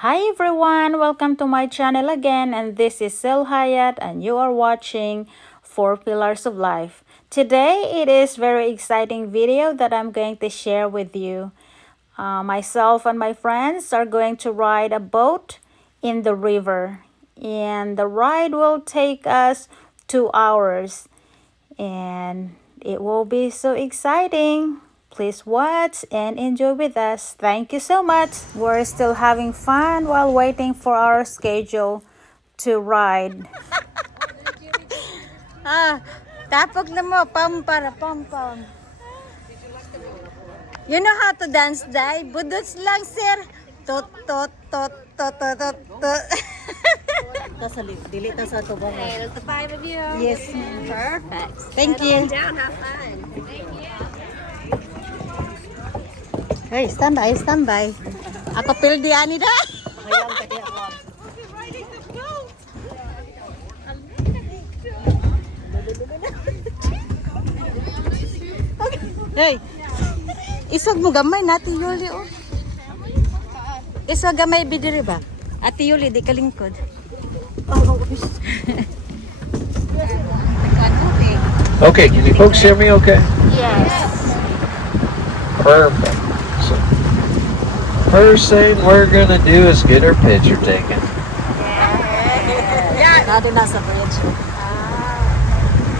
Hi everyone, welcome to my channel again, and this is Cel Hyatt and you are watching 4 Pillars of Life. Today it is very exciting video that I'm going to share with you. Myself and my friends are going to ride a boat in the river, and the ride will take us 2 hours, and it will be so exciting. Please watch and enjoy with us. Thank you so much. We're still having fun while waiting for our schedule to ride. Tapok na mo, pampara, pampam. You know how to dance, Day? Budots lang, sir. Tot, tot, tot, tot, tot, tot, tot. Dili ta sa to ba? Okay, there's the 5 of you. Yes. Perfect. Thank Settle you. down, have fun. Thank you. Hey, standby, standby. Ako pildi ani da. Hey, isog mo gamay na Ate Yuli, oh. Isog gamay bidiri ba? Ate Yuli, di kalingkod. Okay, can you folks hear me okay? Yes. Perfect. So, first thing we're gonna do is get our picture taken. Nado nasa bridge.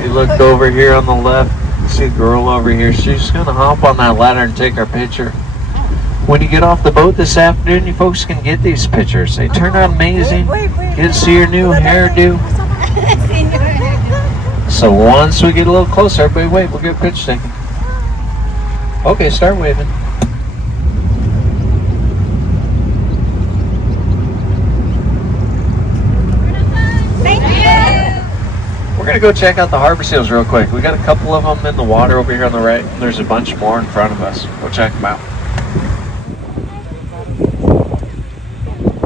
You look over here on the left, you see the girl over here. She's gonna hop on that ladder and take our picture. When you get off the boat this afternoon, you folks can get these pictures. They turn out amazing. Get to see your new hairdo. So once we get a little closer, everybody wait, we'll get a picture taken. Okay, start waving. We're gonna go check out the harbor seals real quick. We got a couple of them in the water over here on the right, and there's a bunch more in front of us. We'll check them out.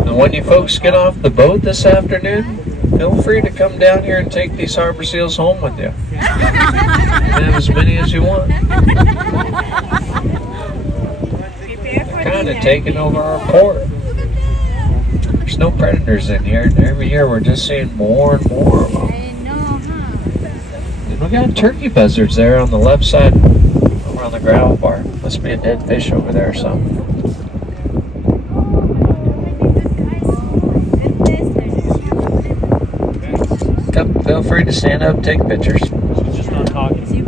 Now when you folks get off the boat this afternoon, feel free to come down here and take these harbor seals home with you. You can have as many as you want. Kind of taking over our port. There's no predators in here, and every year we're just seeing more and more of them. And we got turkey buzzards there on the left side, over on the gravel bar. Must be a dead fish over there or something. Come, feel free to stand up, take pictures. She's just not talking. She's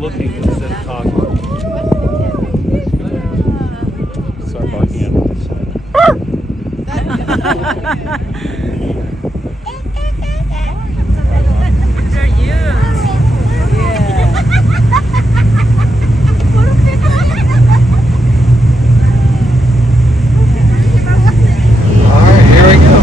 looking instead of talking. Start barking at Alright, here we go.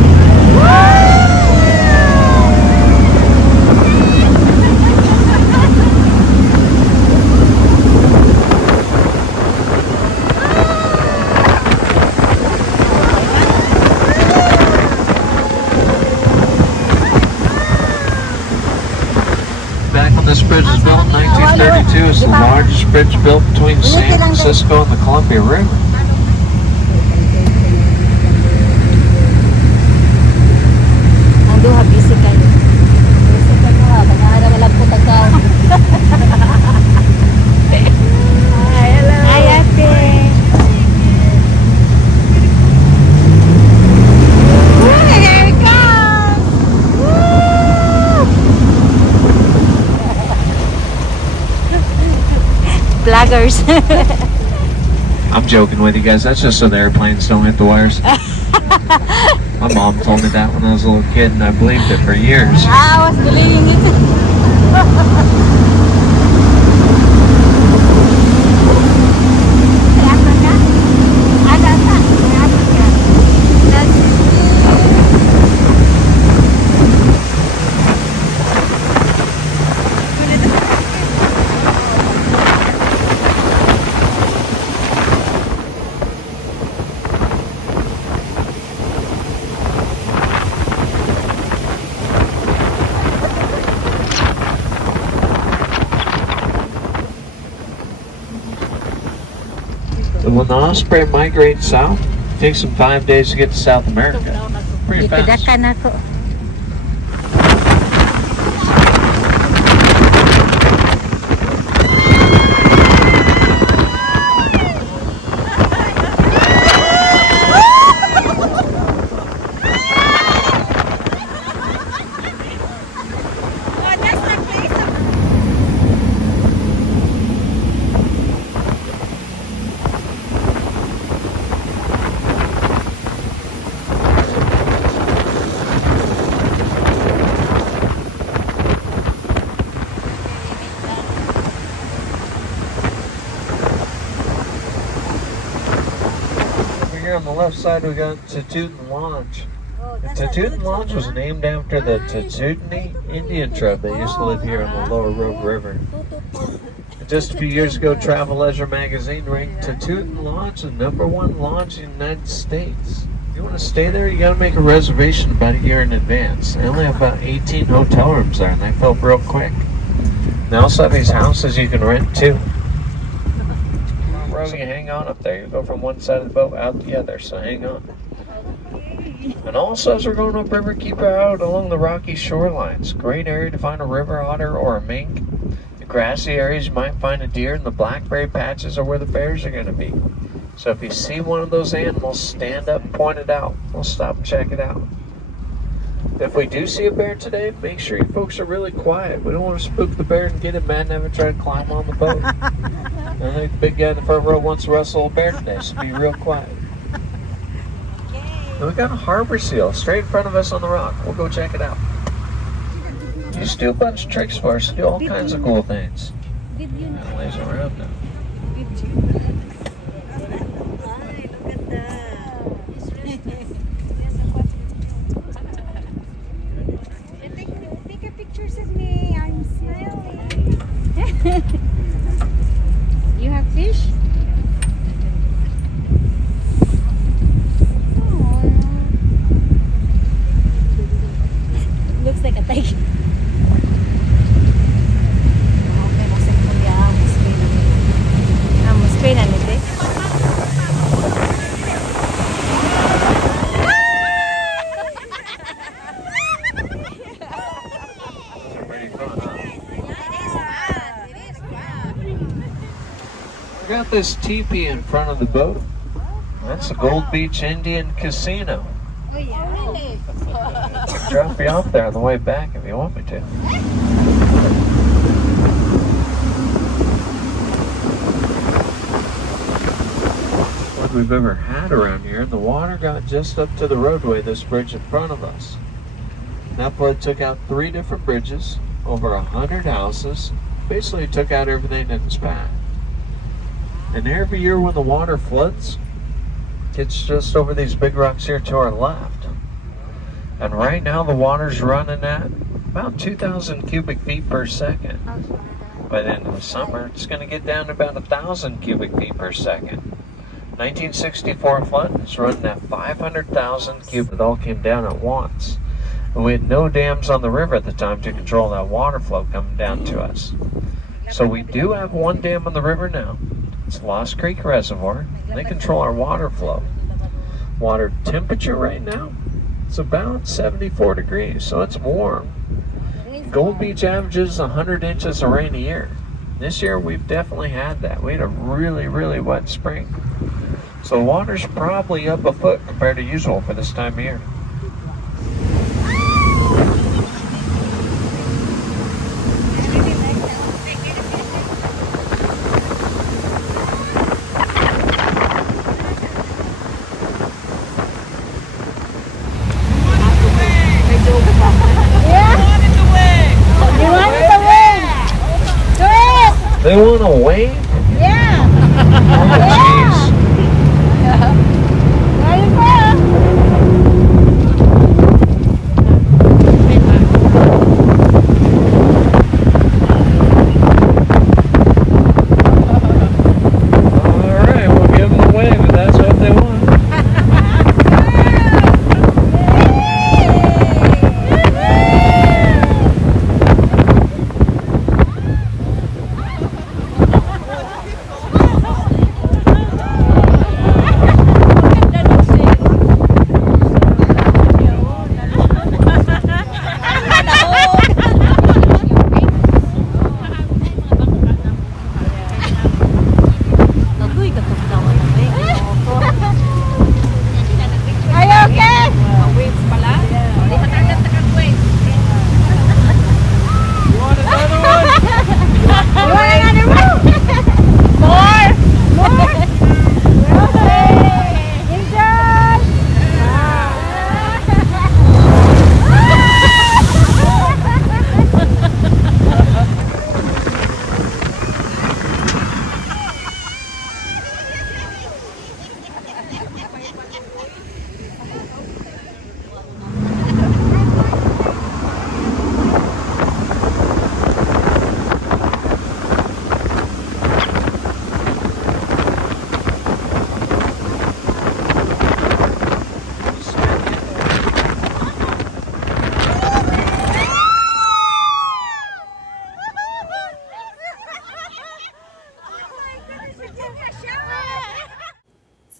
Back when this bridge was built in 1932, it's the largest bridge built between San Francisco and the Columbia River. Ang duha busy kayo. Busy ka mo ha, kanya wala po tagaw. Hi, hello. Hi, ate. Here it comes. Vloggers. I'm joking with you guys. That's just so the airplanes don't hit the wires. My mom told me that when I was a little kid, and I believed it for years. I was believing it. And when the osprey migrates south, Takes them 5 days to get to South America. Pretty fast. Gitadakan ako. Here on the left side we got Tatutan Lodge. And Tatutan Lodge was named after the Tatutini Indian tribe that used to live here on the Lower Rogue River. And just a few years ago, Travel Leisure magazine ranked Tatutan Lodge the #1 lodge in the United States. If you want to stay there, you got to make a reservation about a year in advance. They only have about 18 hotel rooms there, and they fill up real quick. They also have these houses you can rent too. So you hang on up there. You go from one side of the boat out the other, so hang on. And also, as we're going upriver, keep our eye out along the rocky shorelines. Great area to find a river otter or a mink. The grassy areas, you might find a deer, and the blackberry patches are where the bears are going to be. So if you see one of those animals, stand up and point it out. We'll stop and check it out. If we do see a bear today, make sure you folks are really quiet. We don't want to spook the bear and get him mad and have him try to climb on the boat. I think the big guy in the front row wants to wrestle a bear today, so be real quiet. And we got a harbor seal straight in front of us on the rock. We'll go check it out. You used to do a bunch of tricks for us, do all kinds of cool things. Now lays around now. Take pictures of me. I'm smiling. You have fish? Looks like a tiger. We got this teepee in front of the boat. That's the Gold Beach Indian Casino. Oh yeah. Really? I'll drop you off there on the way back if you want me to. What we've ever had around here, and the water got just up to the roadway, this bridge in front of us. That flood took out 3 different bridges, over 100 houses, basically took out everything in its path. And every year when the water floods, it's just over these big rocks here to our left. And right now the water's running at about 2,000 cubic feet per second. By the end of the summer, it's going to get down to about 1,000 cubic feet per second. 1964 flood is running at 500,000 cubic. It all came down at once. And we had no dams on the river at the time to control that water flow coming down to us. So we do have one dam on the river now. It's Lost Creek Reservoir. They control our water flow. Water temperature right now, it's about 74 degrees, so it's warm. Gold Beach averages 100 inches of rain a year. This year we've definitely had that. We had a really, really wet spring. So the water's probably up a foot compared to usual for this time of year. They want to wave? Yeah. Oh, jeez. Where are you from?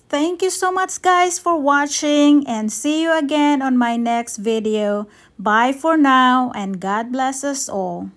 Thank you so much guys for watching, and see you again on my next video. Bye for now, and God bless us all.